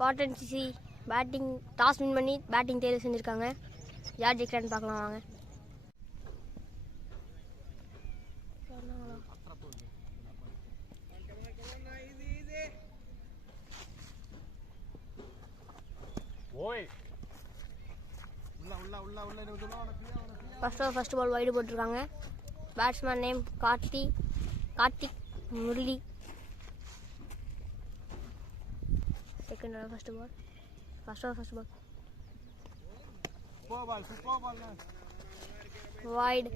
பாட்டன்சி batting toss win பண்ணி batting தேர்வு செஞ்சுருக்காங்க. யார் ஜெயிக்கிறான்னு பார்க்கலாம் வாங்க. ஃபர்ஸ்ட் பால் வைடு போட்டிருக்காங்க. Batsman name Karthik Murali. Second first ball wide.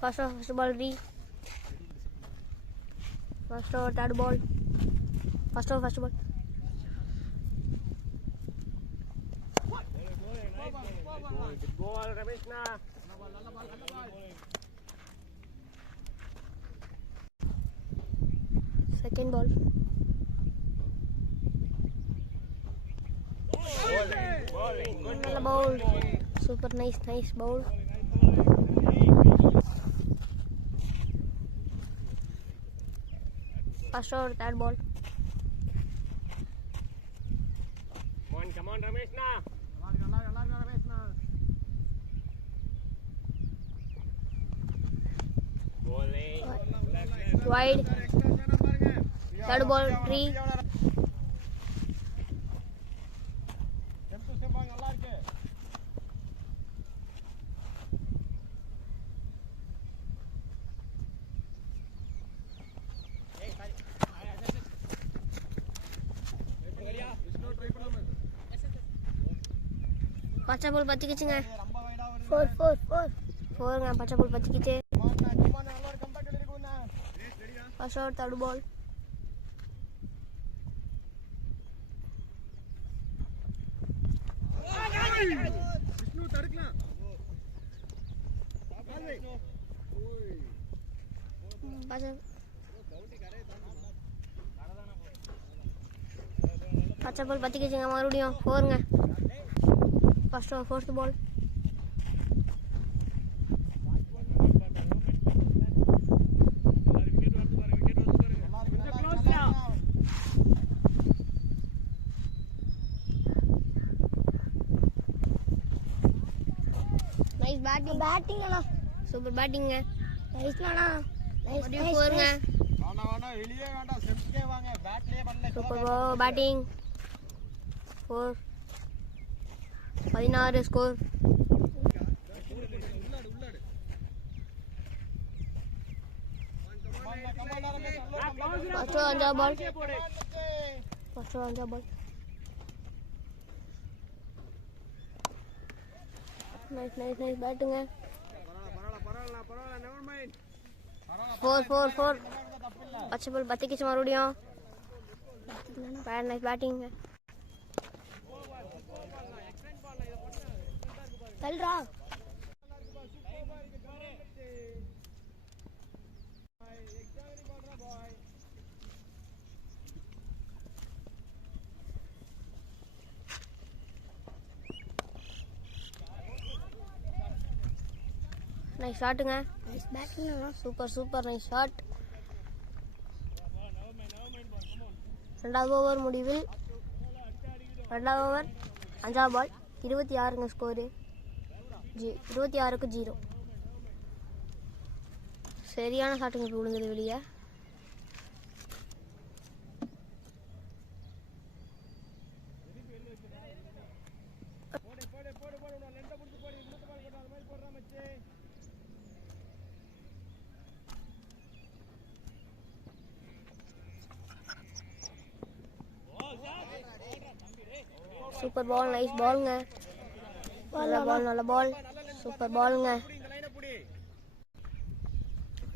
First ball re. First over third ball. First ball. Good ball, Rameshna. Second ball. Good ball. Super nice ball. First over third ball. Come on, Rameshna. Wide. Third ball tree. பச்சை ball பத்திக்கிச்சுங்க. 4 பச்சை ball பத்திக்கிச்சு. First over third ball. பச்சை ball பத்திக்கிச்சுங்க. மறுபடியும் 4ங்க. First over fourth ball. Nice batting அண்ணா. Super பேட்டிங்க. நைஸ் அண்ணா. நைஸ் 4ங்க. வானா வெளியே வேண்டாம், செம்ப்கே வாங்க, பேட்லயே பண்ணல. Super batting. 4 16 ஸ்கோர். ஃபர்ஸ்ட் அஞ்சாவது பால். நைஸ் பேட்டுங்க. 4 பச்சை பால் பத்திக்கிச்சு மறுபடியும். நைஸ் பேட்டிங்க. தல்றா நைஸ் ஷாட்டுங்க. Nice batting. Super nice shot. ரெண்டாவது ஓவர் முடிவில் 5ஆவது பால் 26ங்க ஸ்கோரு. 26க்கு 0. சரியான ஷாட்டுங்க இப்போ விழுந்தது வெளியே. Super ball. நைஸ் பாலுங்க. நல்ல பால். சூப்பர் பாலுங்க.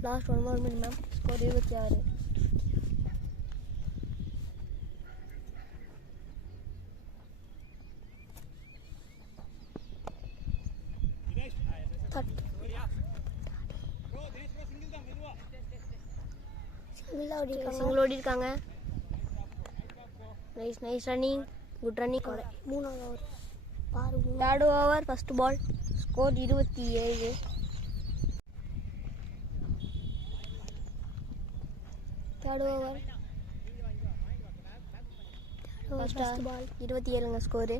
Last 1 more minute ma'am. Score 26. Single ஓடி இருக்காங்க. Nice running. Good running. 3வது ஓவர் பாருங்க. 3rd over first ball. Score 27. Third over first ball 27ங்க ஸ்கோரு.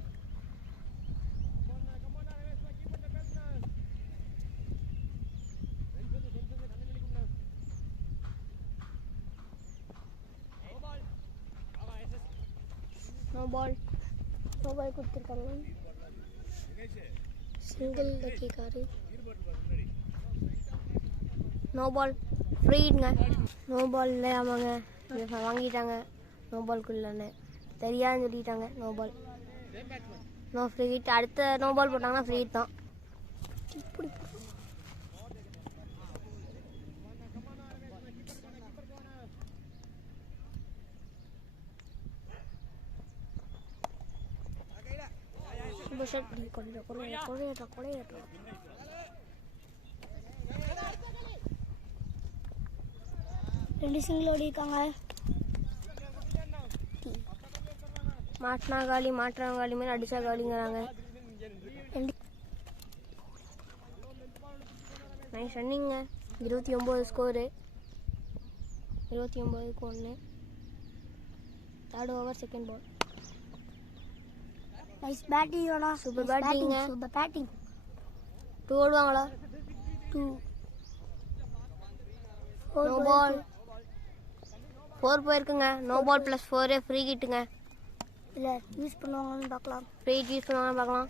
நோ பால் கொடுத்துருக்காங்க. சிங்கிள் லக்கிக்காரு. நோ பால் ஃப்ரீடுங்க. நோ பால் இல்லை ஆமாங்க, வாங்கிட்டாங்க நோ பால்குள்ளே தெரியாதுன்னு சொல்லிட்டாங்க. No ball, no free hit. அடுத்த நோ பால் போட்டாங்கன்னா ஃப்ரீ ஹிட் தான். இப்படி கொலையிட்டோம். ரெண்டு சிங்கிள் ஓடிருக்காங்க. மாட்டினா காலி, மாட்டுறாங்க காலி மாதிரி அடிச்சா காலிங்கிறாங்க. நைஸ் ரன்னிங்க. 29 ஸ்கோரு. 29க்கு 1. Third over second ball. Nice batting அண்ணா. Super batting. Super batting. 2 ஓடுவாங்களா? 2. No ball. 4 போயிருக்குங்க. நோ பால் ப்ளஸ் 4 ஃப்ரீ ஹிட்டுங்க. இல்லை யூஸ் பண்ணுவாங்கன்னு பார்க்கலாம். ஃப்ரீ ஹிட் யூஸ் பண்ணுவாங்கன்னு பார்க்கலாம்.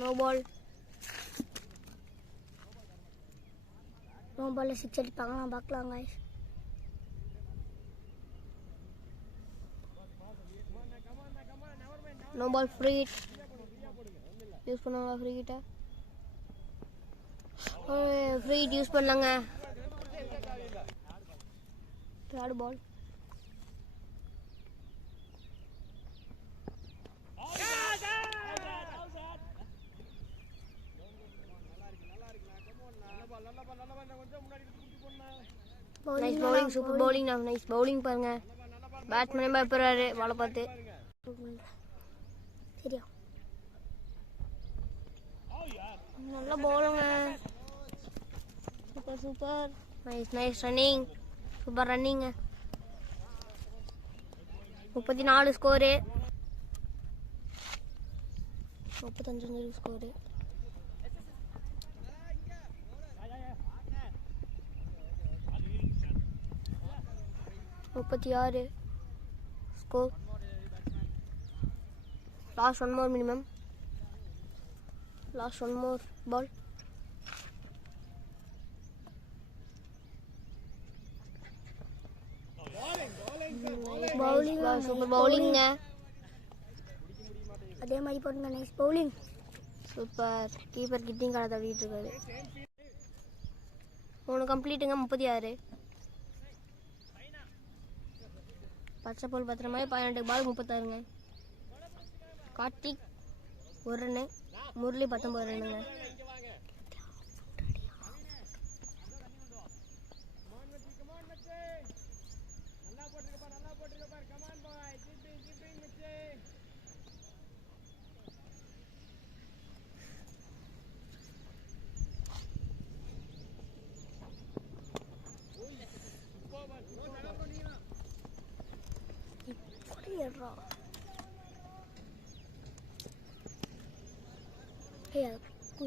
No ball. நோ பாலில் 6 அடிப்பாங்களா பார்க்கலாம் guys. No ball free hit use பண்ணுவாங்களா? ஃப்ரீ ஹிட்டை ஃப்ரீ ஹிட் யூஸ் பண்ணலாங்க. Third ball. Nice bowling. Super bowling. Nice bowling பாருங்க. பேட்ஸ்மேனே பயப்படுறாரு பாலை பார்த்து. சரியா நல்ல பவுலுங்க. Super super. Nice nice running. Super ரன்னிங்க. 34 score. 35 score. 36 score. Last 1 more minimum. Last 1 more ball. Bowling. Super bowling. அதே மாதிரி போடுங்க. Nice bowling. Super. Keeper kidding காலை தவிட்டு இருக்காரு. 3 கம்ப்ளீட்டுங்க. 36. பச்சை பால் பத்திர மாதிரி 18 பால் 36ங்க. கார்த்திக் 1 ரன்னு. முரளி 19 ரன்னுங்க.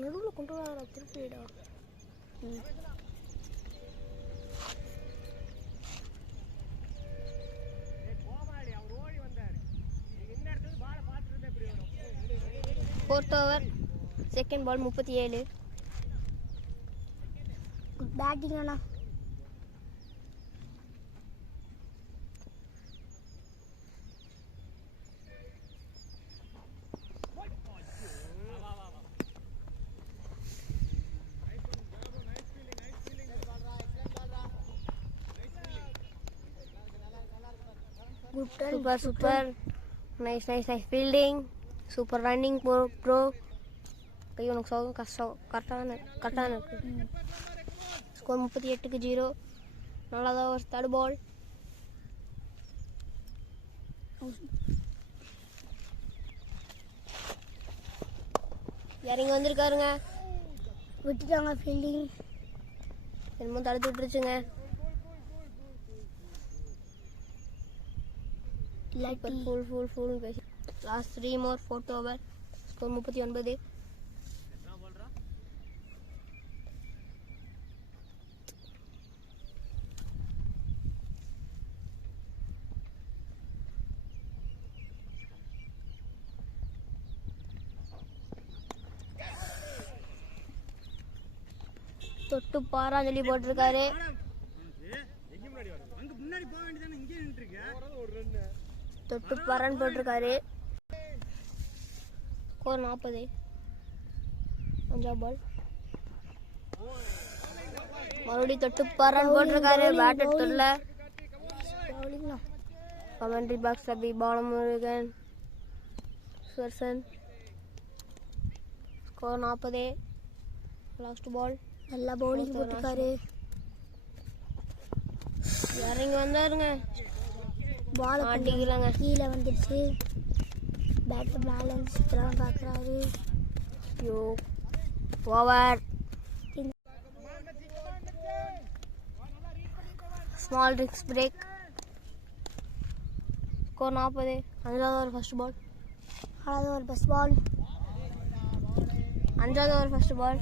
நடுவில் கொண்டு வர திருப்பிடா. Fourth over second ball 37. Good batting அண்ணா. Super super. Nice nice nice fielding. Super running bro. கை உனக்கு சோகம் கஷ்டம். கரெக்டான இருக்கு. ஸ்கோர் 38க்கு 0. நல்லாதான் ஒரு தேர்ட் பால். இறங்கி வந்திருக்காருங்க. விட்டுட்டாங்க ஃபீல்டிங். என்னமோ தடுத்து விட்டுருச்சுங்க. இல்லாட்டி ஃபுல் பேசி last 3 more 4th over score 39. தொட்டு பாரான்னு சொல்லி போட்டிருக்காரு. தொட்டு பாரான்னு போட்டிருக்காரு. ஸ்கோர் 40. 5வது பால் மறுபடியும் தொட்டு பாரான்னு போட்டிருக்காரு. பேட்டர் தொல்ல. கமெண்ட்ரி பாக்ஸ் அப்படி பாலமுருகன் சுவர்சன். ஸ்கோர் 40. லாஸ்ட் பால் நல்லா பவுலிங் போட்டிருக்காரு. இறங்கி வந்தாருங்க. பால் ஆட்டிக்கலாங்க. கீழே வந்துடுச்சு. பேட் பேலன்ஸ் இதெல்லாம் பார்க்குறாரு. ஐயோ over. Small risk break. Score 40. 5வது ஓவர் ஃபர்ஸ்ட் பால். 6வது ஓவர் ஃபர்ஸ்ட் பால். 5வது ஓவர் ஃபர்ஸ்ட் பால்.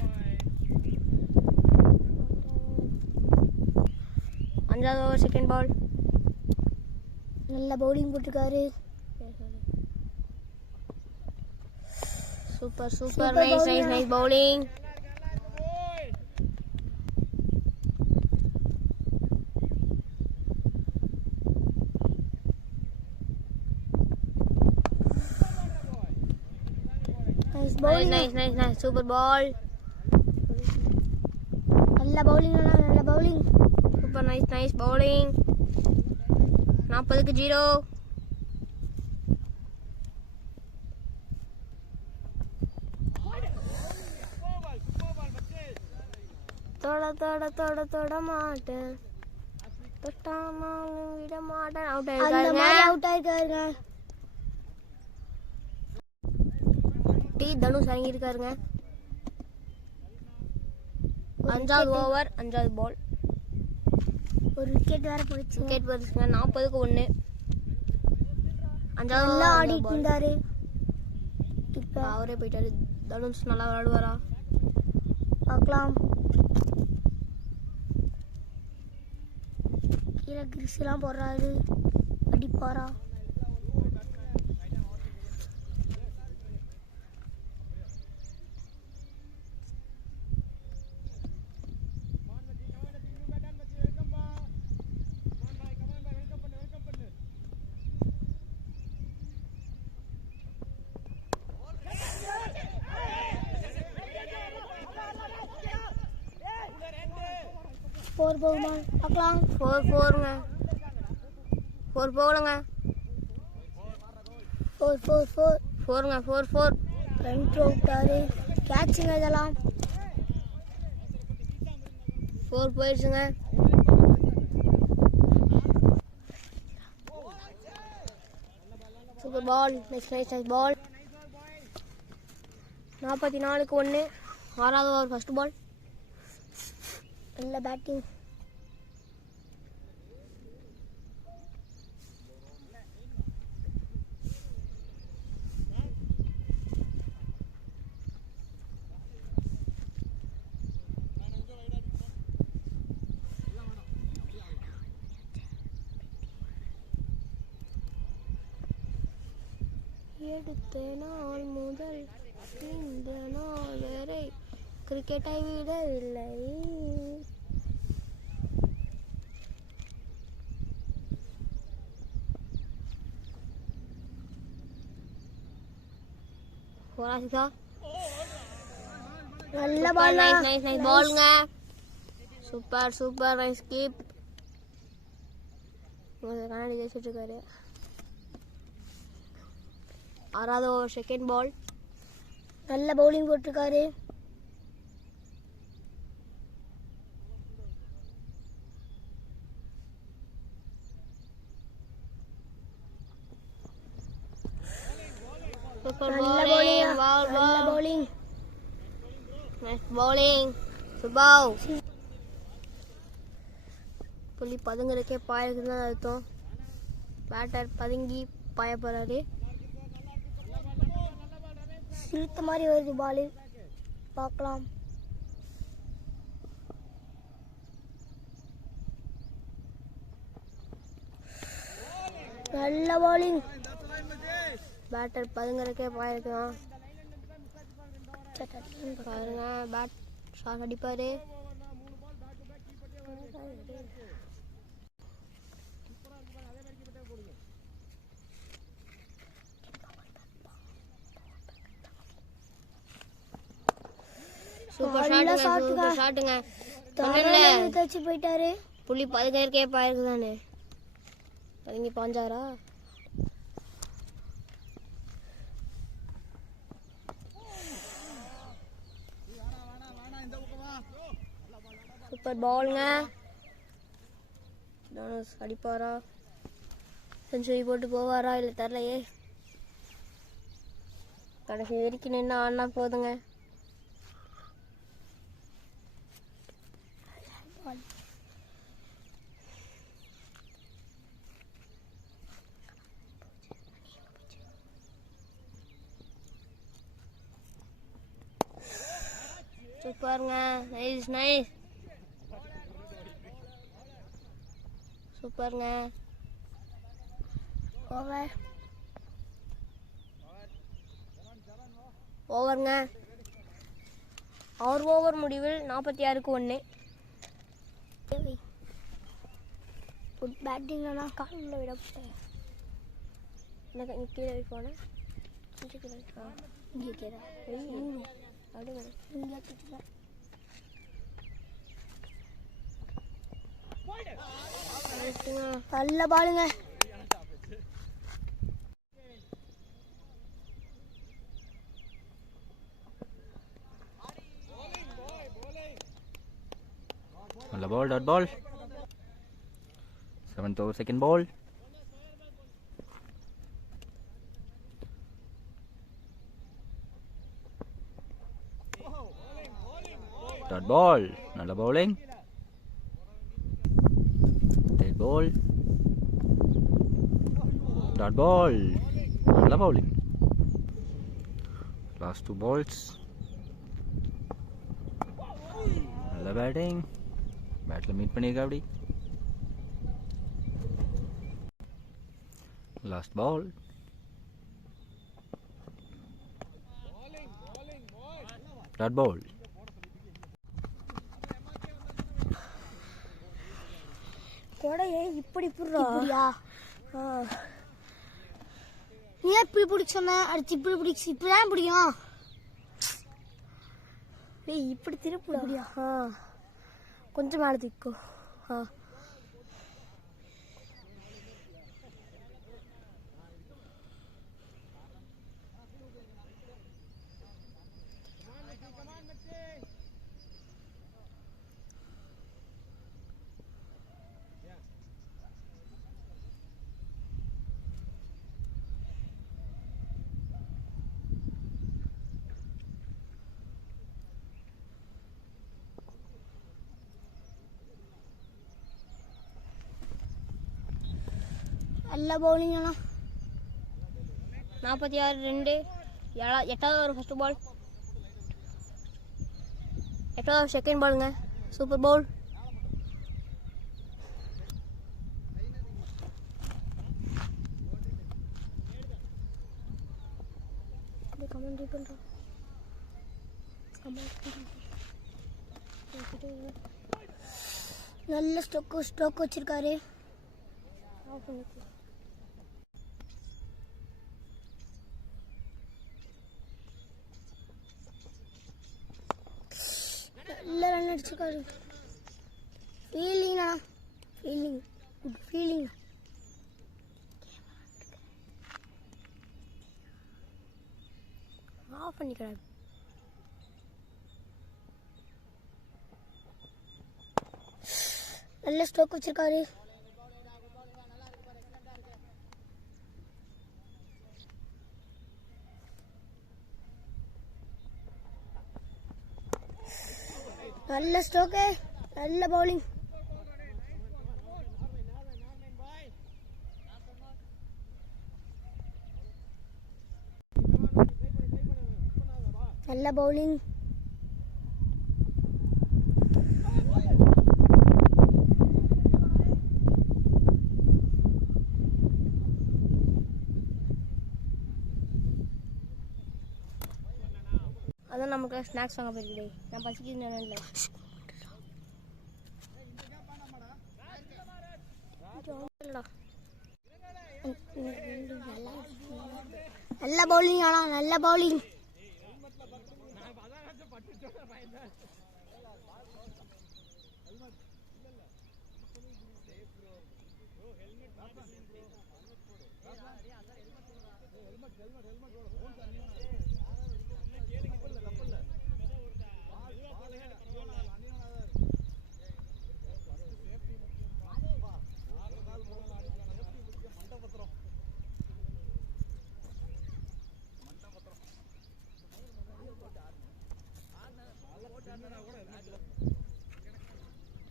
5வது ஓவர் செகண்ட் பால். நல்ல பவுலிங் போட்டிருக்காரு. Super nice bowling. Nice super ball. நல்ல பவுலிங். Super nice bowling. 40க்கு 0. தொட மாட்டேன். தொட்டாமாலும் விட மாட்டேன். அவுட் ஆயிருக்காருங்க. டி தனுஷ் இறங்கி இருக்காருங்க. 5வது ஓவர் 5வது பால். ஒரு விக்கெட் வேற போயிடுச்சுங்க. 40க்கு 1. 5வது ஆடிட்டு இருந்தாரு. இப்ப அவரே போயிட்டாரு. தனுஷ் நல்லா விளையாடுவாரா பார்க்கலாம். கீழே கிரிஸ்லாம் போடுறாரு. அடிப்பாரா? फोर பார்க்கலாம். 4-4ங்க. 4 போகலங்க. 4-4-4 4-4 ரன் விட்டாரு. கேட்சுங்க இதெல்லாம். 4 போயிடுச்சுங்க. Super ball. Nice ball. 44க்கு 1. 6வது ஓவர் ஃபர்ஸ்ட் பால். நல்ல பேட்டிங். எடுத்த நாள் முதல் இந்த நாள் வரை கிரிக்கெட்டை விடவில்லை. நல்ல பால். நைஸ் பால்ங்க. Super nice keep. கண்ணாடி தேய்ச்சிட்டு இருக்காரு. 6வது ஓவர் செகண்ட் பால். நல்ல பவுலிங் போட்டிருக்காரு. புள்ளி பதுங்குறதுக்கே பாயிருக்குன்னு தான் அர்த்தம். பேட்டர் பதுங்கி பாய போறாரு. சிறுத்த மாதிரி வருது பாலு, பார்க்கலாம். நல்ல பாலிங். பேட்டர் பதுங்கறக்கே பாயிருக்கான். பாருங்க, பேட் ஷாட் அடிப்பாரு. சூப்பர் ஷாட்டுங்க. தச்சு போயிட்டாரு. புள்ளி பதுங்கறக்கே பாயிருக்குதானே, பதுங்கி பாஞ்சாரா. சூப்பர் பாலுங்க. தனுஷ் அடிப்பாரா, செஞ்சுரி போட்டு போவாரா இல்லை தரலையே. கடைசி வரைக்கும் நின்று ஆனா போதுங்க. சூப்பருங்க. நைஸ். சூப்பருங்க. ஓவருங்க. ஓவர் முடிவில் 46-1. குட் பேட்டிங்ல நான் காலில் விட போட்டேன். எனக்கு இங்கே கீழே போனேன். இங்கே கீழே நல்ல பாலுங்க. நல்ல ball. Dot ball. 7th over, second ball. Dot ball. Nalla bowling. Third ball. Dot ball. Nalla bowling. Last 2 balls. Nalla batting. Batla meet பண்ணிருக்கா அப்படி. Last ball. Dot ball. கொடையை இப்படி புடுறா. நீ இப்படி பிடிக்க சொன்ன, அடுத்து இப்படி பிடிச்சி இப்படிதான் பிடிக்கும். இப்படி திருப்பிடியா? கொஞ்சம் மேலே தூக்கோ. நல்ல பவுலிங். 46-2. 8வது ஓவர் ஃபர்ஸ்ட் பால். 8வது ஓவர் செகண்ட் பாலுங்க. Super bowl. கமெண்ட் பண்றோம். நல்ல ஸ்ட்ரோக் வச்சிருக்காரு. நல்ல ரன் அடிச்சிருக்காரு. Feeling good feeling. ஆஃப் பண்ணிக்கிறாரு. நல்ல ஸ்ட்ரோக் வச்சிருக்காரு. நல்ல ஸ்ட்ரோக்கு, நல்ல பவுலிங். நல்ல பவுலிங். அதான் நமக்கு ஸ்நாக்ஸ் வாங்க போயிருக்கே. நான் பசிக்குது இல்லை. நல்ல பவுலிங். ஆனா நல்ல பவுலிங்.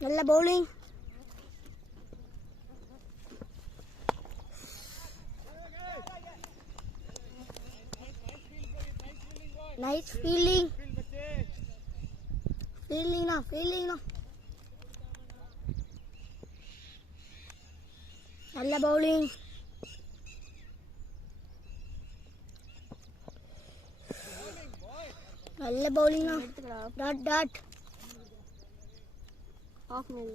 நல்ல பவுலிங். Nice fielding. ஃபீல்டிங்னா நல்ல பவுலிங். நல்ல பவுலிங்னா டாட் ஆஃப் மேல்.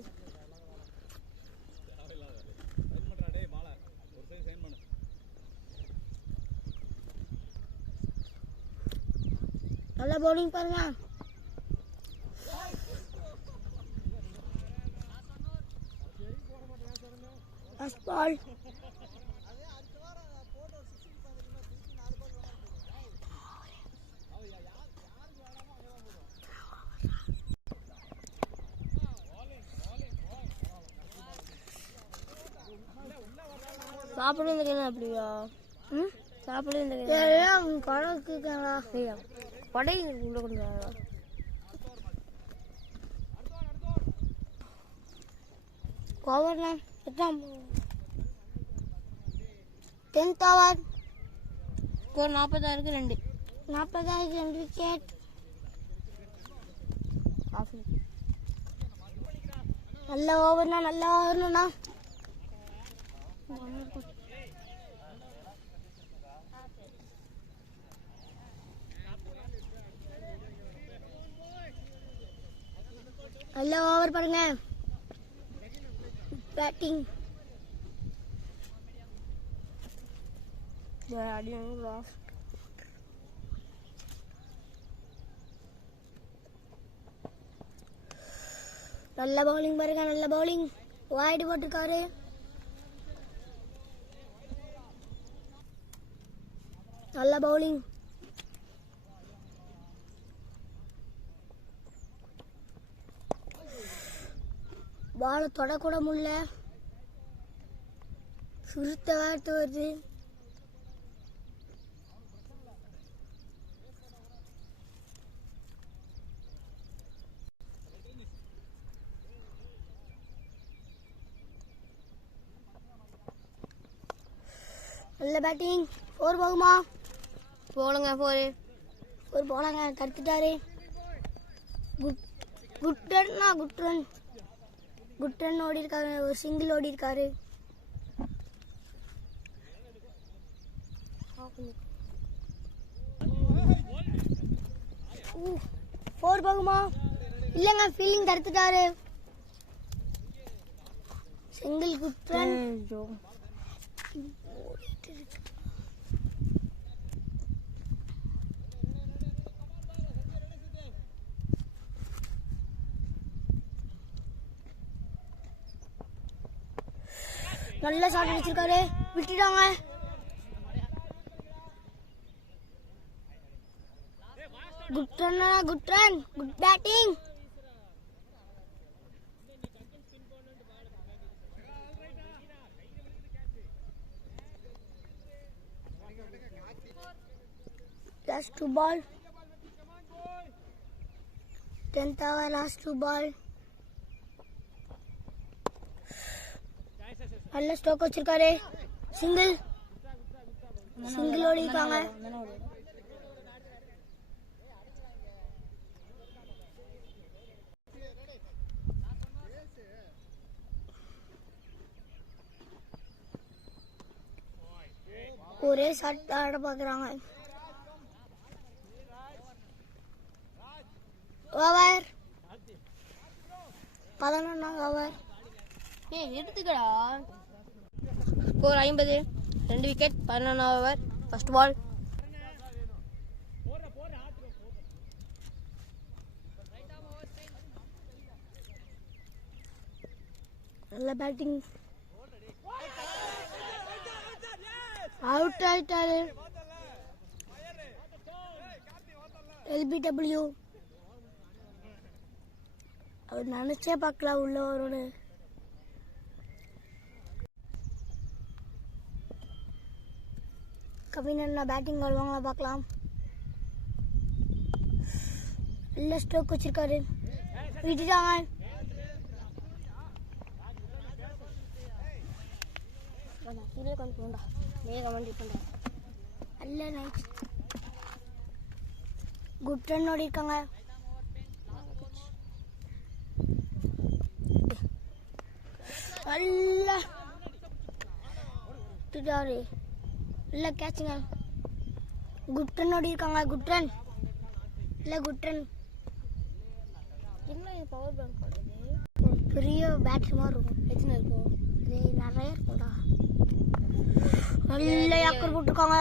நல்ல பவுலிங் பாருங்க. First ball. சாப்பிட இந்த கையில் அப்படியா? சாப்பிட இந்த கையில் கணக்கு படை உள்ள கொண்டு ஓவர்ண்ணா. எட்டாம் 10th ஓவர். Score 40,000 2 wicket. நல்ல ஓவர்ண்ணா. நல்ல ஓவர் பாருங்க. பேட்டிங். நல்ல பவுலிங் பாருங்க. நல்ல பவுலிங். வைடு போட்டிருக்காரு. நல்ல பவுலிங். பால தொடக்கூட முடியல. சுருத்த வார்த்தை வருது. நல்ல பேட்டிங். 4 போகுமா? போலுங்க. 4 போலாங்க. தடுத்துட்டாரு. குட் ரன் ஓடி இருக்காரு. ஒரு சிங்கிள் ஓடி இருக்காரு. ஃபோர் போகுமா? இல்லைங்க, ஃபீல்டிங் தடுத்துட்டாரு. சிங்கிள். Good run. நல்ல ஷாட் அடிச்சிருக்காரு. விட்டுட்டாங்க. Good run. Good batting. Last 2 ball. 10th hour, last 2 ball. நல்ல ஸ்டோக் வச்சிருக்காரு. சிங்கிள் ஓடி இருக்காங்க. ஒரே ஷாட் ஆட பார்க்குறாங்க. Over 11 over. எடுத்துக்கடா. Score 50. 2 wicket 11 over. First ball. நல்ல பேட்டிங். அவுட் ஆயிட்டாரு. LBW அவர் நினைச்சே பார்க்கலாம் உள்ள வரும்னு. கவின் பேட்டிங் வருவாங்களா பார்க்கலாம். நல்ல ஸ்ட்ரோக் வச்சிருக்காரு. விட்டுட்டாங்க. நல்ல நைட். குட் ரன் ஓடி இருக்காங்க. நல்ல நல்ல கேட்சுங்க. குட் ரன் ஓடி இருக்காங்க. குட் ரன் இல்லை குட் ரன். என்ன பவர் பேங்க் பெரிய பேட்ரி மாதிரி இருக்கும். எத்தனை இருக்கும்? நிறைய இருக்கும்டா. நல்ல யாக்கர் போட்டிருக்காங்க.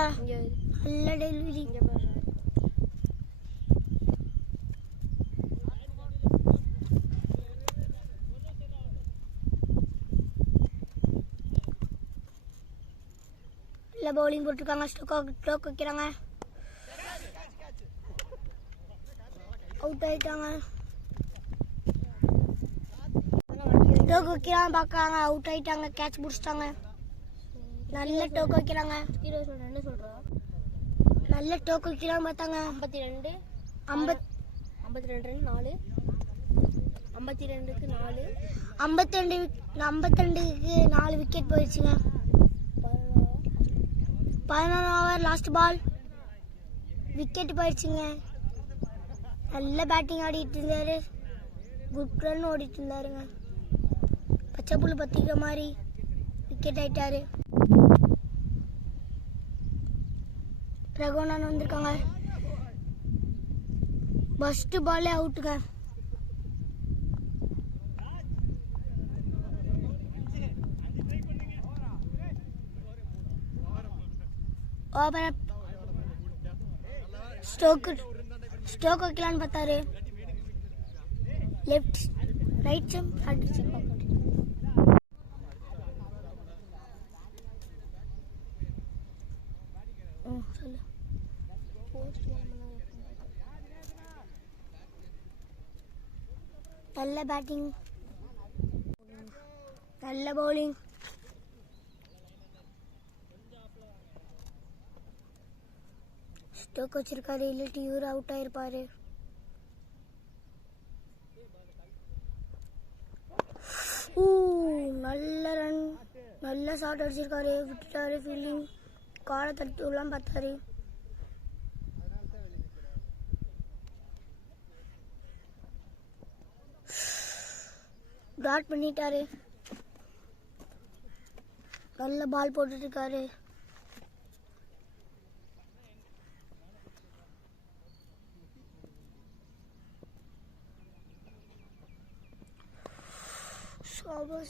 நல்ல டெலிவரி. நல்ல பவுலிங் போட்டிருக்காங்க. ஸ்ட்ரோக் வைக்கிறாங்க. அவுட் ஆயிட்டாங்க. ஸ்ட்ரோக் வைக்கிறாங்க பார்க்குறாங்க. அவுட் ஆயிட்டாங்க. கேட்ச் பிடிச்சிட்டாங்க. நல்ல டோக்கு வைக்கிறாங்க. என்ன சொல்றா? நல்ல டோக்கு வைக்கிறாங்க பார்த்தாங்க. 52 ரன் 4 52க்கு 4 52க்கு 4 விக்கெட் போயிடுச்சுங்க. 11 ஓவர் லாஸ்ட் பால். விக்கெட் போயிடுச்சுங்க. நல்ல பேட்டிங் ஆடிட்டு இருந்தாரு. குட் ரன் ஓடிட்டு இருந்தாருங்க. பச்சை புல் பத்திரிக்கை மாதிரி விக்கெட் ஆயிட்டாரு. ரகுவனன் வந்திருக்காங்க. ஃபர்ஸ்ட் பாலே அவுட்டுங்க. ஓவர் ஸ்ட்ரோக் வைக்கலான்னு பார்த்தாரு. லெஃப்ட் ரைட் ஜம்ப் அடிச்சு சொல்லு. நல்ல பேட்டிங். நல்ல பவுலிங். ஸ்டோக் வச்சிருக்காரு. இல்லாட்டி இவரு அவுட் ஆயிருப்பாரு. நல்ல ரன். நல்ல ஷாட் அடிச்சிருக்காரு. விட்டுட்டாரு. ஃபீல்டிங் காலை தடுத்து எல்லாம் பார்த்தாரு. டாட் பண்ணிட்டாரு. நல்ல பால் போட்டுட்டு இருக்காரு.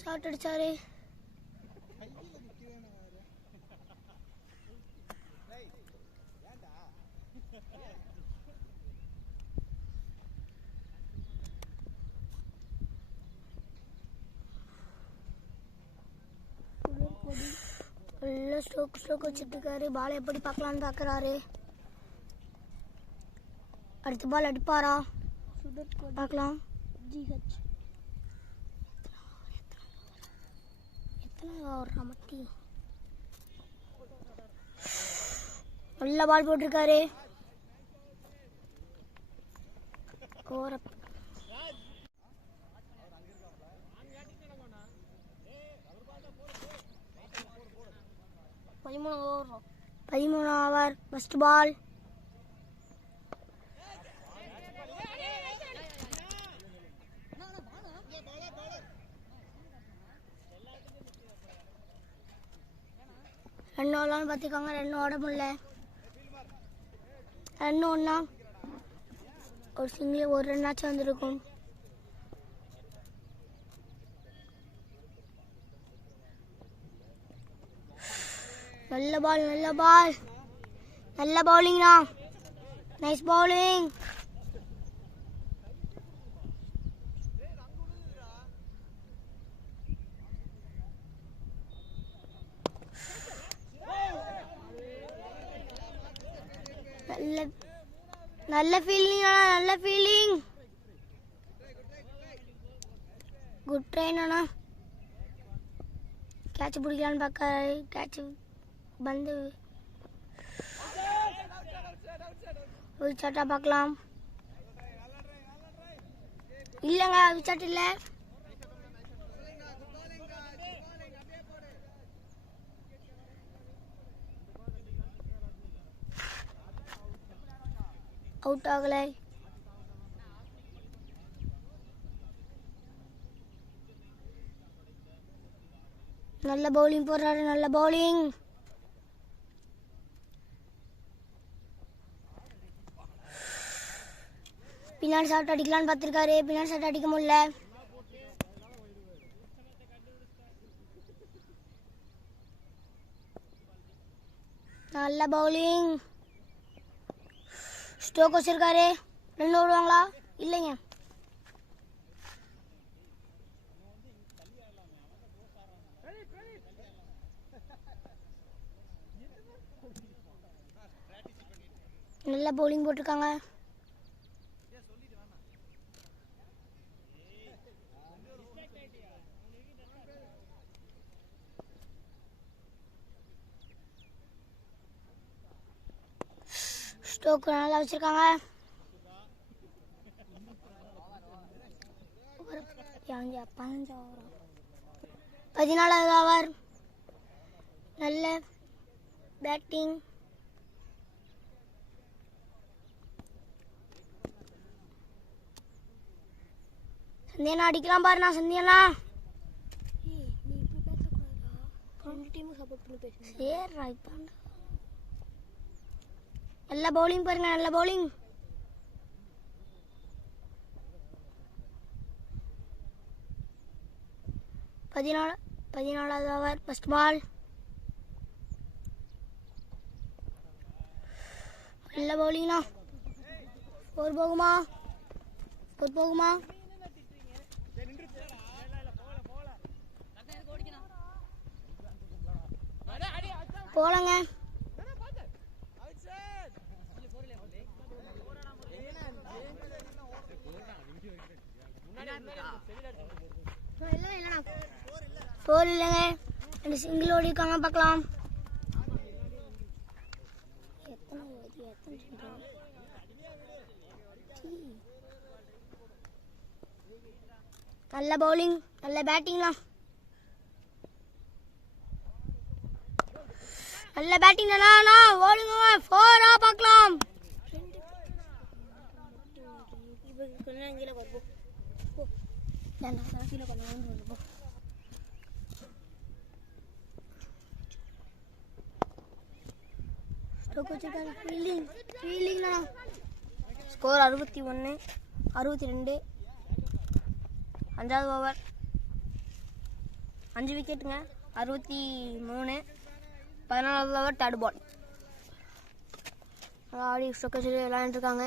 ஷாட் அடிச்சாரு. நல்ல ஸ்ட்ரோக் வச்சுட்டு இருக்காரு. பால் எப்படி பார்க்கலான்னு பார்க்குறாரு. அடுத்த பால் அடிப்பாரா பார்க்கலாம். நல்ல பால் போட்டிருக்காரு. கோரப் 13 ஓவர் ஃபர்ஸ்ட் பால். ரன் ஓடலான்னு பார்த்துக்காங்க. ரன் ஓட முடியல. ரன் ஒன்றா ஒரு சிங்கிள் ஒரு ரன்னாச்சும் வந்திருக்கும். நல்ல பால் நல்ல பால். நல்ல பவுலிங்ண்ணா. Nice bowling. நல்ல நல்ல ஃபீலிங் அண்ணா. நல்ல ஃபீலிங். குட் ட்ரைன் அண்ணா. கேட்ச் பிடிக்கலான்னு பார்க்க கேட்ச் பந்து விச்சாட்டா பார்க்கலாம். இல்லைங்க விச்சாட் இல்லை. அவுட் ஆகலை. நல்ல பவுலிங் போடுறாரு. நல்ல பவுலிங். பின்னாடி ஷாட் அடிக்கலான்னு பார்த்துருக்காரு. பின்னாடி ஷாட் அடிக்க முடியல. நல்ல பவுலிங். ஸ்டோக் வச்சிருக்காரு. ரன் ஓடுவாங்களா? இல்லைங்க. நல்ல பவுலிங் போட்டிருக்காங்க. ஸ்டோக் நல்லா வச்சிருக்காங்க. 14வது ஓவர். நல்ல பேட்டிங். சந்தியனா அடிக்கலாம் பாருண்ணா. சந்தியனா சரிடா. இப்போ நல்ல பவுலிங் பாருங்க. நல்ல பவுலிங். பதினாலாவது ஓவர். First ball. நல்ல பவுலிங்ண்ணா. 4 போகுமா? 4 போகுமா? போலங்க. ஃபோர் இல்லைங்க. 2 சிங்கிள் ஓடி இருக்காங்க. பார்க்கலாம். நல்ல பவுலிங். நல்ல பேட்டிங்லாம். நல்ல பேட்டிங் தானா? ஓடுங்க. 4 பார்க்கலாம். ஸ்கோர் 61 62. 5வது ஓவர். 5 விக்கெட்டுங்க. 63. 14வது ஓவர். 3rd பால். ஆடி ஸ்டோக்கர் சொல்லி விளையாண்டுருக்காங்க.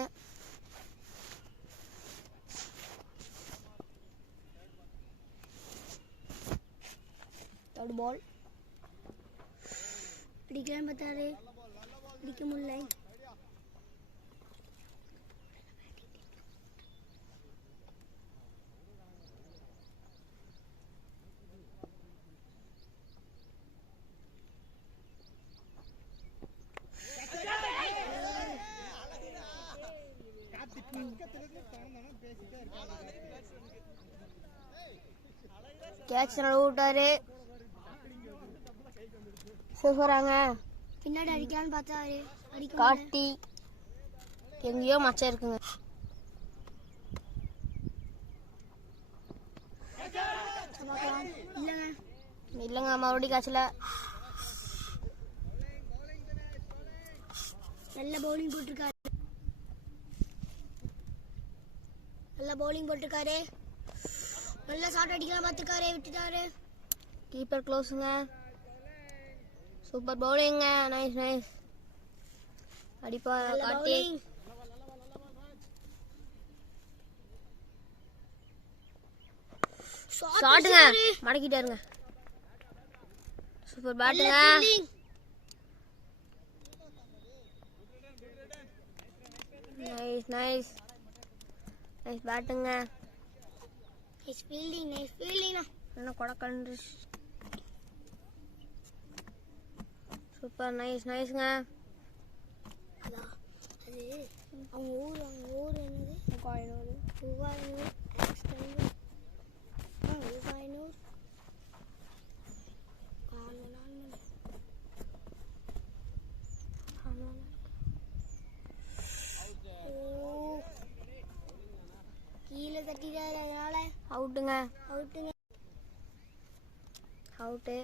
தேர்ட் பால். அடிக்கலான்னு பார்த்தாரு. அடிக்க முடியல. கேட்ச் விட்டாரு. சொல்றாங்க பின்னாடி அடிக்கலான்னு பார்த்தாரு. காட்டி எங்கேயோ மச்சம் இருக்குங்க. இல்லைங்க மறுபடியும் காய்ச்சல. நல்ல பவுலிங் போட்டிருக்காரு. நல்ல பவுலிங் போட்டிருக்காரு. நல்ல ஷாட் அடிக்கலாம் பார்த்துருக்காரு, விட்டுட்டாரு. கீப்பர் க்ளோஸுங்க. சூப்பர் பவுலிங்க. Nice nice. அடிப்பா காட்டி. ஷாட்டுங்க. மடக்கிட்டாருங்க. சூப்பர் பேட்டுங்க. நைஸ் நைஸ் நைஸ் பேட்டுங்க. Nice fielding. Nice fielding. என்ன கொடக்கன்று. Super nice நைஸ்ங்க. அது அவங்க ஊர் என்னது? கோயனூர். கீழே தட்டிட்டாரு, அதனால அவுட்டுங்க. அவுட்டு.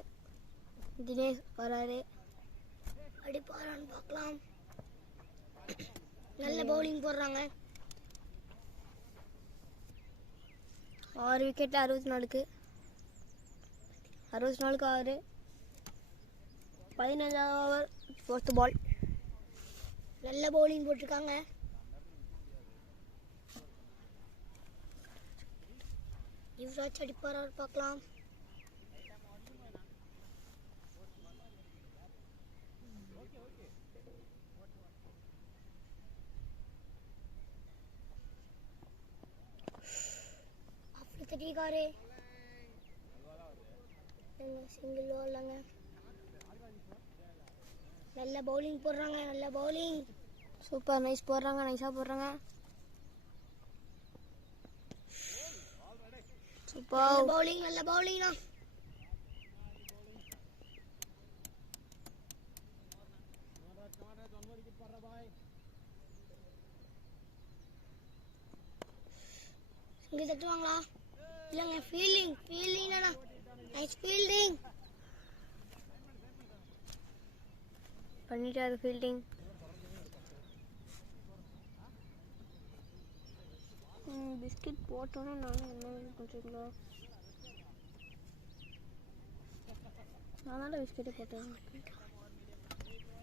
தினேஷ் வராரு. அடிப்பாரான்னு பார்க்கலாம். நல்ல பவுலிங் போடுறாங்க. 6 விக்கெட் 64க்கு 6. 15வது ஓவர் 4th பால். நல்ல பவுலிங் போட்டிருக்காங்க. யுவராஜ் அடிப்பாரான்னு பார்க்கலாம். அப்படி தட்டிக்காரு. சிங்கிள் ஓடலங்க. நல்ல பவுலிங் போடுறாங்க. நல்ல பவுலிங். சூப்பர் நைஸ் போடுறாங்க. நைஸா போடுறாங்க. Super bowling. நல்ல பவுலிங்னா. இங்க தட்டுவாங்களா? இல்லங்க. ஃபீல்டிங் தானா. நைஸ் ஃபீல்டிங் பண்ணிட்டாரு. ஃபீல்டிங். பிஸ்கட் போட்டோன்னே நானும் என்ன பண்ணுறீங்களா? நான் தான் பிஸ்கெட்டே போட்டேன்.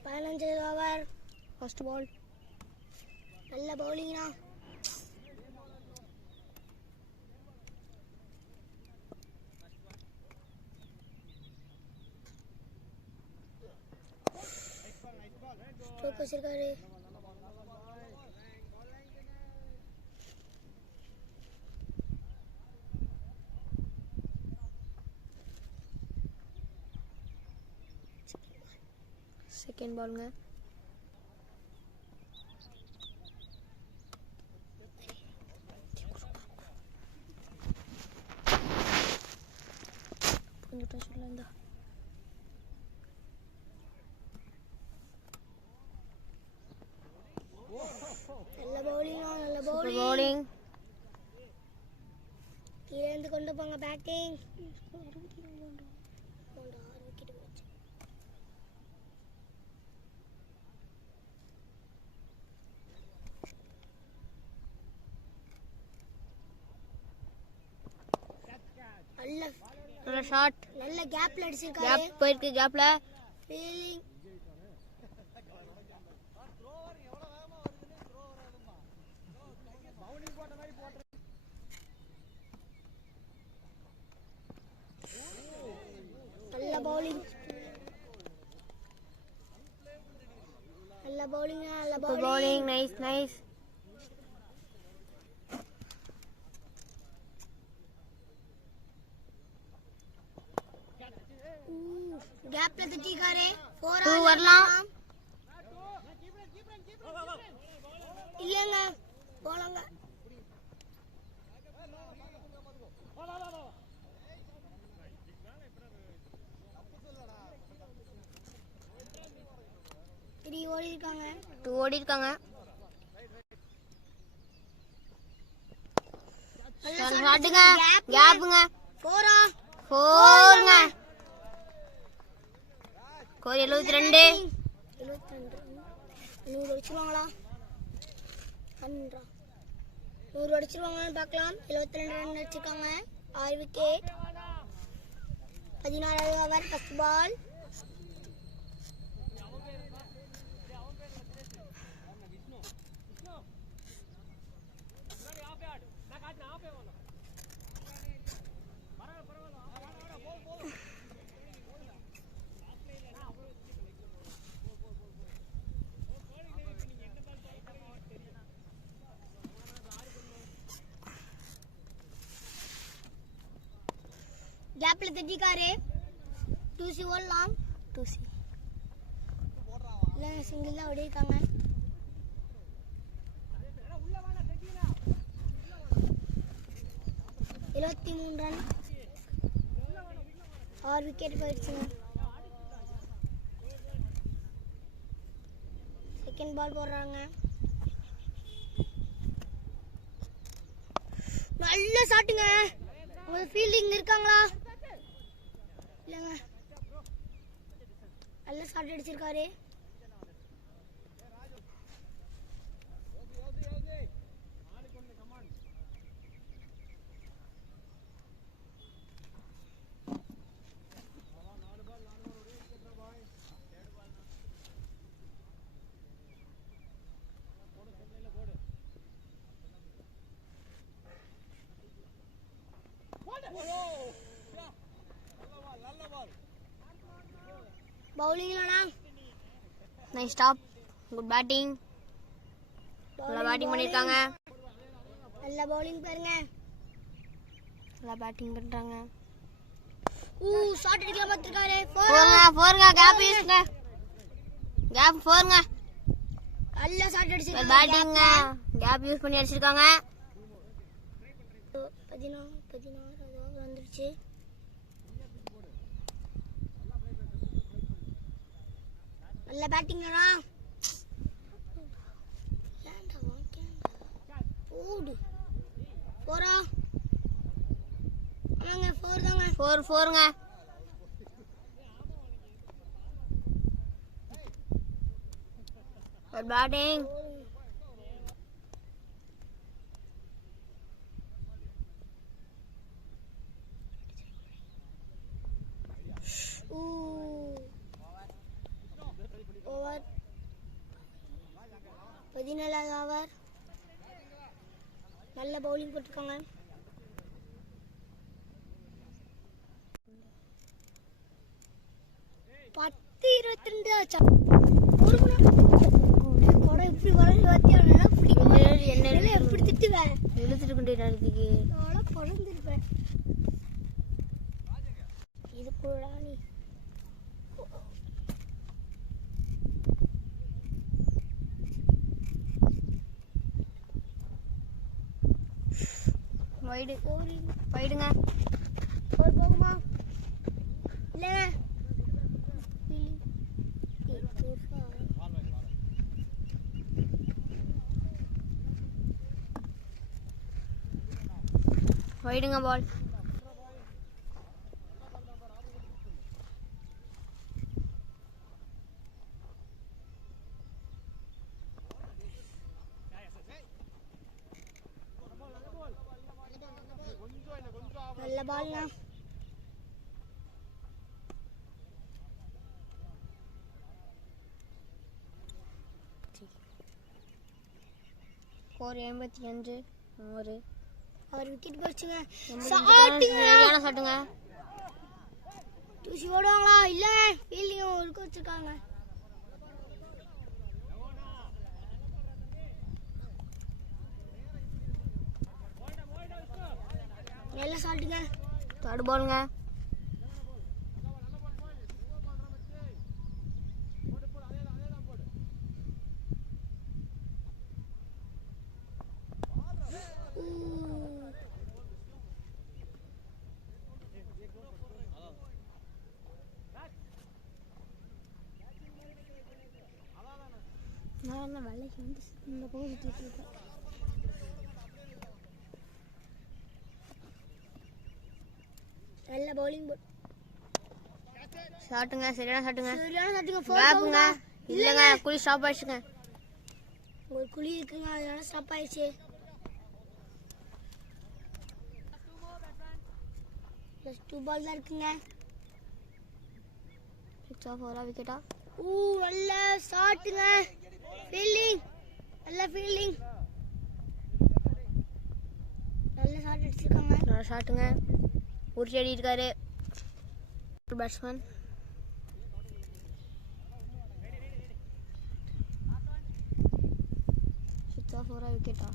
15வது ஓவர் 1st பால். நல்ல பவுலிங்னா. ஸ்ட்ரோக் வச்சிருக்காரு. செகண்ட் பாலுங்க. கொஞ்சம் ப்ரெஷர்ல இருந்தா நல்ல பவுலிங். கீழே இருந்து கொண்டு போங்க. பேட்டிங். நல்ல ஷாட். நல்ல கேப்ல அடிச்சிருக்காரு. கேப் போயிருக்கு. கேப்ல ஃபீல்டிங். நல்ல பவுலிங். நல்ல பவுலிங். Nice nice. கேப்ல தட்டிக்காரே. 4 வரலாம். இல்லங்க போலாங்க. ஓடி இருக்காங்க. ஷாட்டுங்க. கேப்புங்க. 4ங்க. ஸ்கோர் 72. 100 அடிச்சிருவாங்களா? 100 அடிச்சிருவாங்களான்னு பார்க்கலாம். 72 ரன் அடிச்சிருக்காங்க. 6 விக்கெட். 14வது ஓவர் ஃபர்ஸ்ட் பால். கேப்ல தட்டிக்காரு. 2C ஓடலாம். 2C இல்ல சிங்கிள் தான் ஓடிருக்காங்க. இருபத்தி 3 ரன். 6 விக்கெட் போயிடுச்சுங்க. செகண்ட் பால் போடுறாங்க. நல்ல ஷாட்டுங்க. உங்க ஃபீல்டிங் இருக்காங்களா? இல்லங்க. நல்ல ஷாட் அடிச்சிருக்காரு. பவுலிங்லனா நைஸ் ஸ்டாப். Good batting. நல்லா பேட்டிங் பண்ணிருக்காங்க. நல்ல பவுலிங் பாருங்க. நல்லா பேட்டிங் பண்றாங்க. ஷாட் அடிக்க மாத்திருக்காரு. போறங்க கேப் யூஸ்ங்க. கேப் போறங்க. நல்ல ஷாட் அடிச்சிருக்காங்க. பேட்டிங்க. கேப் யூஸ் பண்ணி அடிச்சிருக்காங்க. 16 வந்துருச்சு. நல்ல பேட்டிங்கடா. ஓடு. போறா. ஆமாங்க 4 தாங்க. 4ங்க. Good batting. ஓவர் 17வது ஓவர். நல்ல பவுலிங் போட்டிருக்காங்க. பத்து 22 ஆச்சா? ஒரு படம் எப்படி வளர்ந்து பார்த்தியா? என்ன எப்படி திட்டுவேன்? எழுத்துட்டு கொண்டே பழந்துருப்பேன். இது கூட நீ வைடுங்க. ஒரு போகுமா? இல்லைங்க. வைடுங்க பால். நல்ல பால்னா. ஒரு 85 ஒரு 6 விக்கெட் போச்சுங்க. சரியான ஷாட்டுங்க. தூசி ஓடுவாங்களா? இல்ல ஃபீல்டிங் ஒரு வச்சிருக்காங்க. நல்ல ஷாட்டுங்க. தேர்ட் பால்ங்க. நான் வேலைக்கு வந்து இந்த பக்கம் சுத்திட்டு இருக்கேன். நல்ல பவுலிங் ஷாட்டுங்க. சரியான ஷாட்டுங்க. கேப்புங்க. இல்லங்க குளி ஸ்டாப் ஆயிடுச்சுங்க. ஒரு குழி இருக்குங்க, அதனால ஸ்டாப் ஆயிடுச்சு. ப்ளஸ் 2 பால் தான் இருக்குங்க. 6 ஆஃப் 4 விக்கெட்டா? நல்ல ஷாட்டுங்க, ஃபீல்டிங், நல்ல ஃபீல்டிங், நல்ல ஷாட் அடிச்சிருக்காங்க. நல்ல ஷாட்டுங்க, உருட்டி அடி இருக்காரு பேட்ஸ்மேன். 6 ஆஃப் 4 விக்கெட்டா?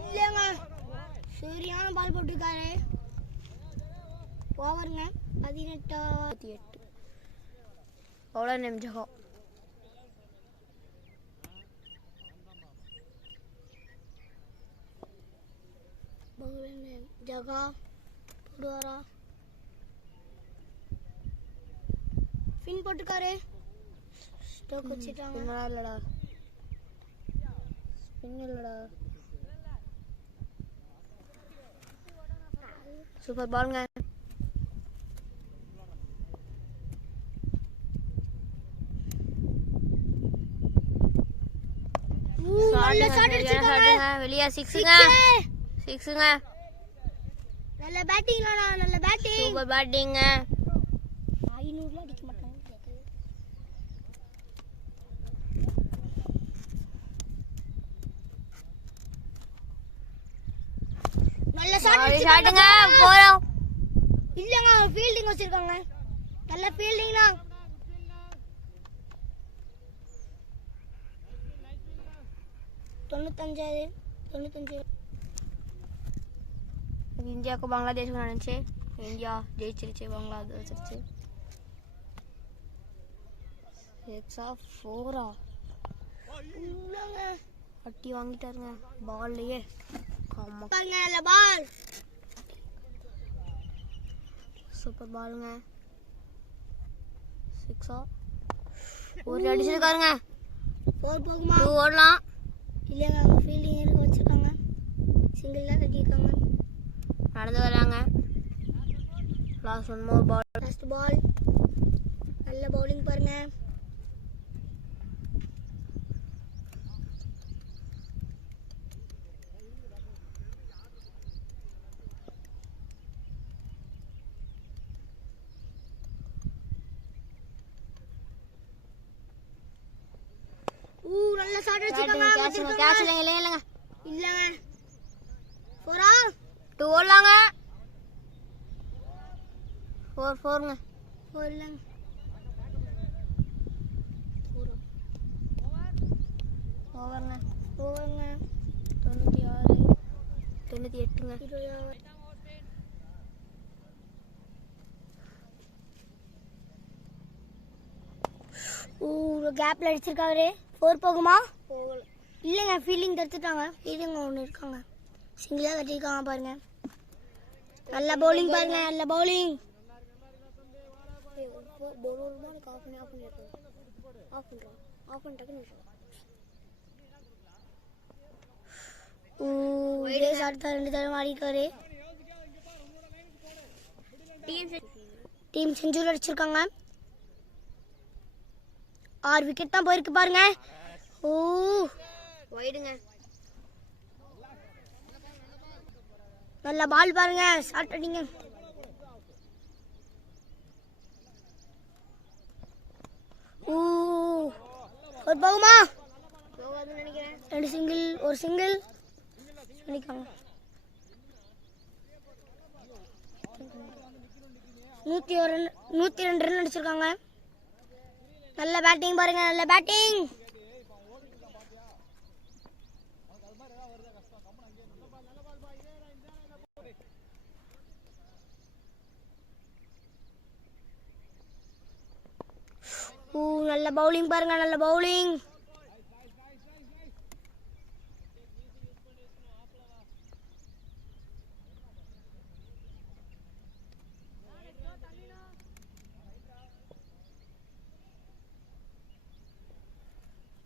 இல்லைங்க, சரியான பால் போட்டிருக்காரு. ஓவருங்க 18. Bowler name Jaha. Bowler name Jaha போடுவாரா? பின் போட்டுக்காரு. ஸ்டோக் வச்சிட்டாங்க. இல்லடா, ஸ்பின் இல்லடா. சூப்பர் பால்ங்க. வெளியே 6ங்க. நல்ல பேட்டிங், நல்ல பேட்டிங், சூப்பர் பேட்டிங்க. 500 அடிக்க மாட்டாங்க. நல்ல ஷாட்டுங்க. போறோம். இல்லங்க, ஃபீல்டிங் வச்சிருக்காங்க. நல்ல ஃபீல்டிங் தான். 95. இந்தியாவுக்கு பங்களாதேஷுக்கு நடந்துச்சு. இந்தியா ஜெயிச்சிருச்சு, பங்களாதேஷ் வச்சிருச்சு. 6 ஆஃப் 4 அட்டி வாங்கிட்டாருங்க பால்லையே. நல்ல பால், சூப்பர் பாலுங்க. 6 ஒரு அடிச்சிருக்காருங்க. 4 போகுமா? 2 ஓடலாம். இல்லைங்க, அவங்க ஃபீல்டிங் இருக்க வச்சிருக்காங்க. சிங்கிள் தான் கட்டியிருக்காங்க. நடந்து வராங்க. லாஸ்ட் 1 மோர் பால். Last ball. நல்ல பவுலிங் பாருங்க. நல்ல ஷாட் அடிச்சிருக்காங்க. கேட்ச் இல்லங்க. இல்லங்க. 4 2 ஓடலாங்க. 4ங்க. 4 இல்லங்க. ஓவருங்க. 96 98ங்க. கேப்ல அடிச்சிருக்காரு. 4 போகுமா? இல்லைங்க, ஃபீல்டிங் தடுத்துட்டாங்க. ஃபீல்டிங் ஒன்று இருக்காங்க, சிங்கிளாக கட்டியிருக்காங்க பாருங்க. நல்ல பவுலிங் பாருங்க, நல்ல பவுலிங். இதே ஷாட் தான் 2 தடவை ஆடிருக்காரு. டீம் செஞ்சுரி அடிச்சிருக்காங்க. 6 விக்கெட் தான் போயிருக்கு பாருங்க. வைடுங்க. நல்ல பால் பாருங்க, ஷாட் அடிங்க. ஒரு போகுமா? 2 சிங்கிள், ஒரு சிங்கிள் பண்ணிக்காங்க. 102 ரன் அடிச்சிருக்காங்க. நல்ல பேட்டிங் பாருங்க, நல்ல பேட்டிங். நல்ல பவுலிங் பாருங்க, நல்ல பவுலிங்.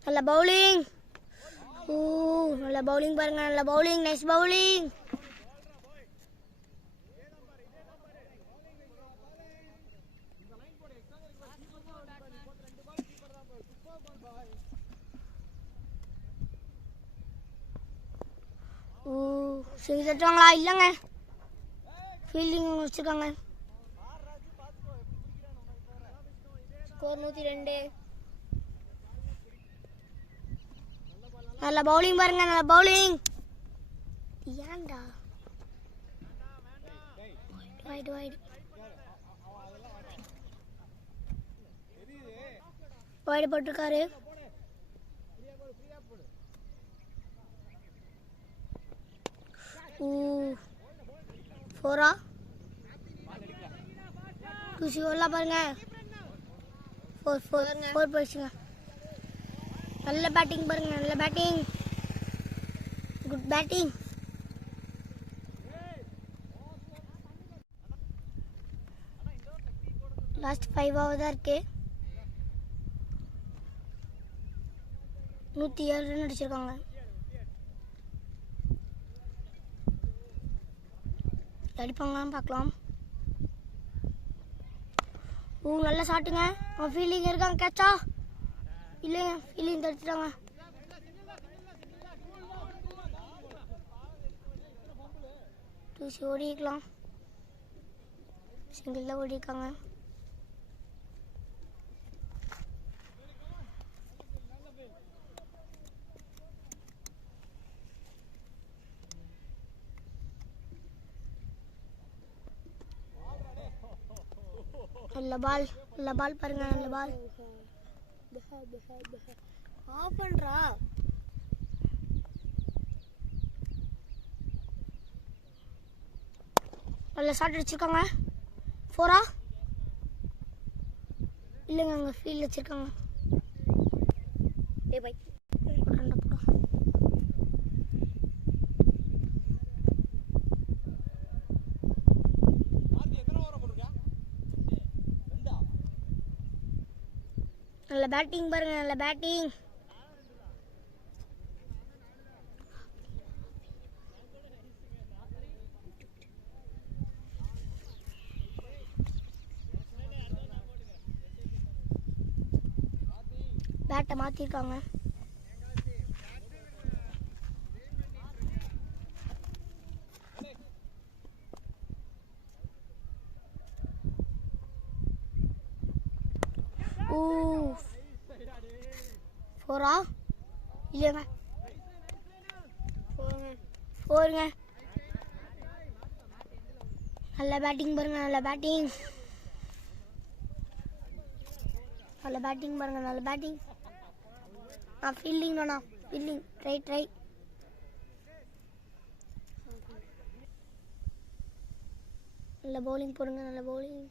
நல்ல பவுலிங். நல்ல பவுலிங் பாருங்க, நல்ல பவுலிங், நைஸ் பவுலிங். ஓ சிங்கிள் தட்டுவாங்களா? இல்லைங்க, ஃபீல்டிங் வச்சுருக்காங்க. ஸ்கோர் 102. நல்ல பவுலிங் பாருங்க, நல்ல பவுலிங். ஏன்டா வைடு வைடு வைடு போட்டிருக்காரு. ஃபோரா குஷி வரலாம் பாருங்க. ஃபோர் போயிடுச்சுங்க. நல்ல பேட்டிங் பாருங்க, நல்ல பேட்டிங், குட் பேட்டிங். லாஸ்ட் 5 தான் இருக்கு. 107 ரன் அடிச்சிருக்காங்க. அடிப்பாங்களான்னு பார்க்கலாம். நல்ல ஷாட்டுங்க. அவன் ஃபீல்டிங் இருக்காங்க. கேட்சா இல்லைங்க, ஃபீல்டிங் தடுத்துட்டாங்க. தூசி ஓடிக்கலாம். சிங்கிள் தான் ஓடிருக்காங்க. நல்ல பால், நல்ல பால் பாருங்க, நல்ல பால். ஆஃப் பண்றா. நல்ல ஷாட் அடிச்சிருக்காங்க. ஃபோரா இல்லைங்க, அங்கே ஃபீல்ட் வச்சிருக்காங்க. பை நல்ல பேட்டிங் பாருங்க, நல்ல பேட்டிங். பேட்டை மாத்திருக்காங்க. ஃபோரா இல்லைங்க, ஃபோருங்க. நல்ல பேட்டிங் பாருங்க, நல்ல பேட்டிங், நல்ல பேட்டிங் பாருங்க, நல்ல பேட்டிங். ஃபீல்டிங் வேணா, ஃபீல்டிங் ரைட் ரைட். நல்ல பவுலிங் போடுங்க, நல்ல பவுலிங்.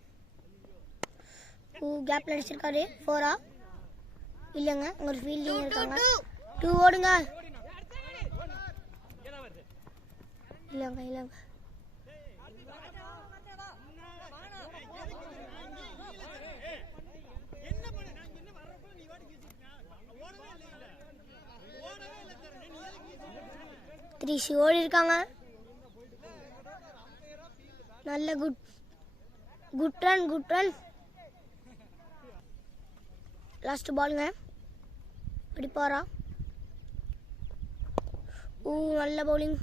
கேப்ல அடிச்சிருக்காரு. ஃபோரா இல்லைங்க, ஒரு ஃபீல்டிங் இருக்காங்க. 2 ஓடுங்க. இல்லைங்க இல்லைங்க, த்ரீ ஓடி இருக்காங்க. நல்ல good run, good run. Last பாலுங்க. அடிப்பாரா? நல்ல பவுலிங்.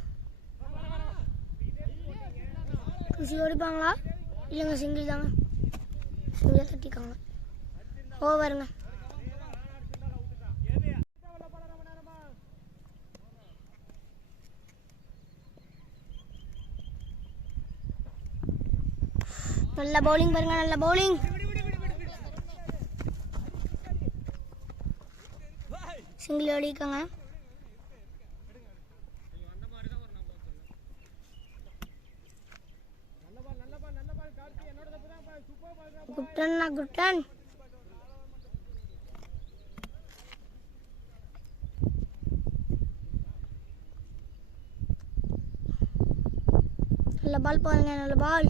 குஷி ஓடிப்பாங்களா? இல்லைங்க, சிங்கிள் தாங்க. சிங்கிள் தட்டிக்காங்க. ஓவருங்க. நல்ல பவுலிங் பாருங்க, நல்ல bowling. Single ஓடிக்காங்க. Good run, good run. நல்ல பால் பாருங்க, நல்ல பால்.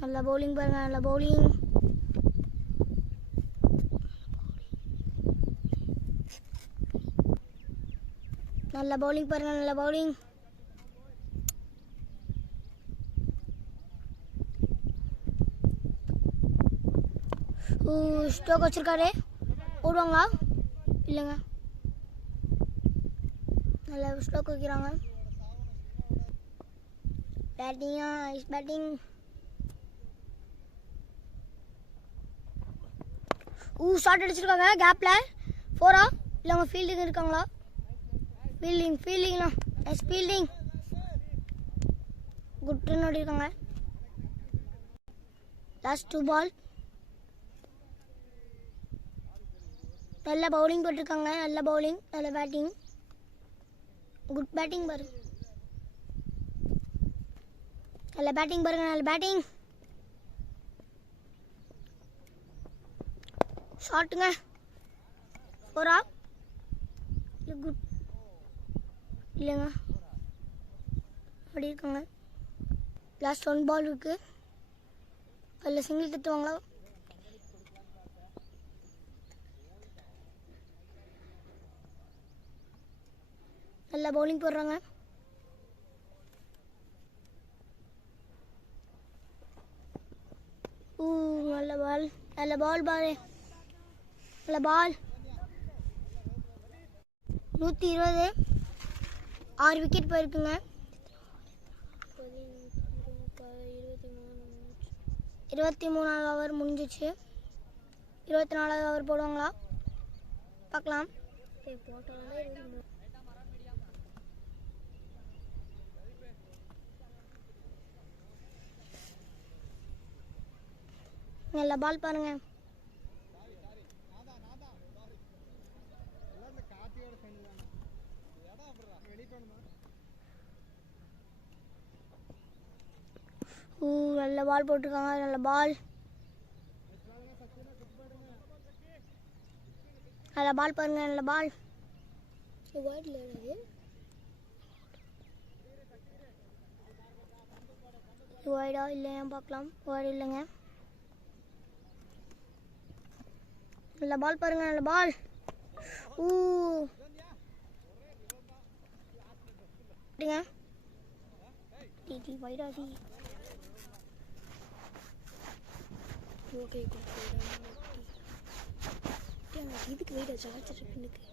நல்ல பவுலிங் பாருங்க, நல்ல பவுலிங். நல்ல பவுலிங் பாருங்க, நல்ல பவுலிங். ஸ்டோக் வச்சிருக்காரு. ஓடுவாங்களா? இல்லைங்க. நல்லா ஸ்ட்ரோக் வைக்கிறாங்க. பேட்டிங்கா இஸ் பேட்டிங். ஷார்ட் அடிச்சிருக்காங்க கேப்பில். 4-ஆ இல்லை அவங்க ஃபீல்டிங் இருக்காங்களா? ஃபீல்டிங்ண்ணா. Yes fielding. குட் ரன் ஓடிருக்காங்க. Last 2 ball. நல்ல பவுலிங் போட்டிருக்காங்க. நல்ல பவுலிங், நல்ல பேட்டிங். குட் பேட்டிங் பாருங்க. நல்ல பேட்டிங் பாருங்க. நல்ல பேட்டிங். ஷாட்டுங்க. 4-ஆ இல்லை குட் இல்லைங்க. அப்படி இருக்காங்க. லாஸ்ட் 1 பால் இருக்கு. அதில் சிங்கிள் தட்டுவாங்களா? நல்லா பவுலிங் போடுறாங்க. நல்ல பால். நல்ல பால் பாரு. நல்ல பால். 120. 6 விக்கெட் போயிருக்குங்க. 23வது ஓவர் முடிஞ்சிச்சு. 24வது ஓவர் போடுவாங்களா பார்க்கலாம். நல்ல பால் பாருங்க. நல்ல பால் போட்டிருக்காங்க. நல்ல பால். நல்ல பால் பாருங்க. நல்ல பால். வைடா இல்லையா பார்க்கலாம். வைடு இல்லைங்க. நல்ல பால் பாருங்க. நல்ல பால். வைடாதி. ஓகே இதுக்கு வெயிட் சார்ஜர் பின்னுக்கு.